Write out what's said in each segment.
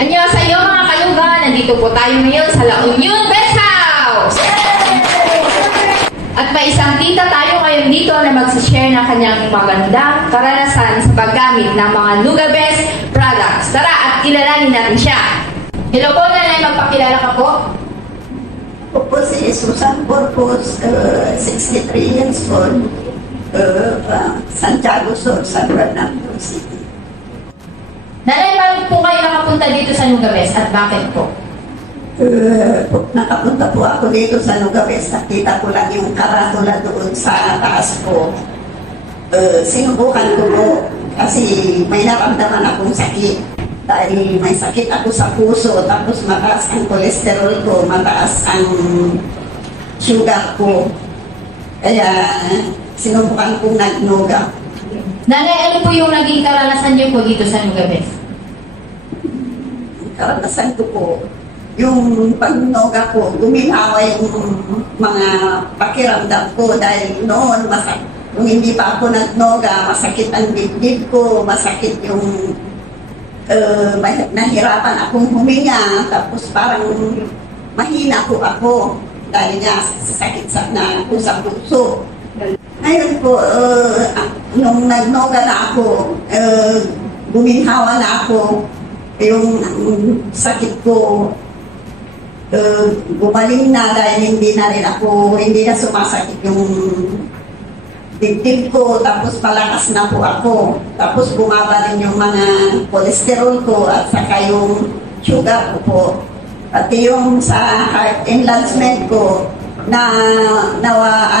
Annyeonghaseyo mga kayuga! Nandito po tayo ngayon sa La Union Best House! At may isang tita tayo ngayon dito na mag-share ng kanyang magandang karanasan sa paggamit ng mga Nugabes products. Tara at kilalanin natin siya. Hello po, nanay, magpakilala ka po. Ako po si Susan Corpus, 63 years old, Santiago Sur, San Fernando City. Nanay, bakit po kayo nakapunta dito sa Nugabes at bakit po? Nakapunta po ako dito sa Nugabes. Nakita ko lang yung karatula doon sa taas ko. Sinubukan ko po kasi may naramdaman akong sakit. Dahil may sakit ako sa puso, tapos mataas ang kolesterol ko, mataas ang sugar ko. Kaya sinubukan kong nagnoga. Nanay, ano po yung naging karanasan niyo po dito sa Nugabes? Karanasan ko po, yung pagnoga ko, guminawa yung mga pakiramdam ko dahil noon, kung hindi pa ako nagnoga, masakit ang dibdib ko, masakit yung nahirapan akong huminga, tapos parang mahina po ako dahil nga sakit na ako sa puso. Ngayon po, nung nagnoga na ako, guminhawa na ako, yung sakit ko, gumaling na dahil hindi na sumasakit yung dibdib ko, tapos palakas na po ako. Tapos bumaba rin yung mga kolesterol ko at saka yung sugar ko po. Pati yung sa heart enlargement ko, nawala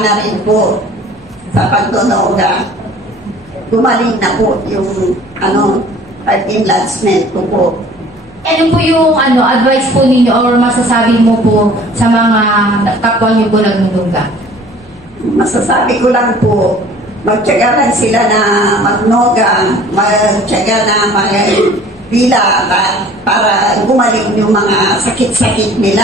na rin po sa pagdonoga. Gumaling na po yung heart enlargement ko po. Ano po yung advice po ninyo or masasabi mo po sa mga kapwa niyo po nagnunuga? Masasabi ko lang po, magtiyaga lang sila na magnoga, magtiyaga na magpila para gumaling yung mga sakit-sakit nila.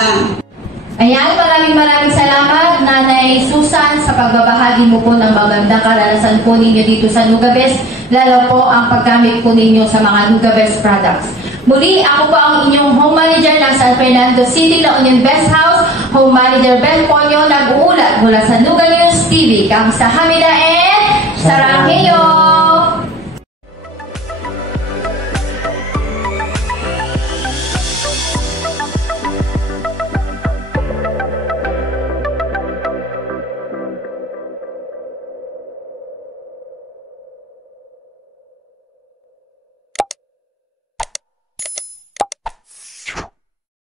Ayan, maraming salamat, Nanay Susan, sa pagbabahagi mo po ng magandang karanasan po ninyo dito sa Nugabes, lalo po ang paggamit po ninyo sa mga Nugabes products. Muli, ako po ang inyong home manager ng San Fernando City, La Union Best House, Home Manager Ben Ponyo, nag-uulat mula sa Nuga News TV. Kamsahamnida and Saranghayo!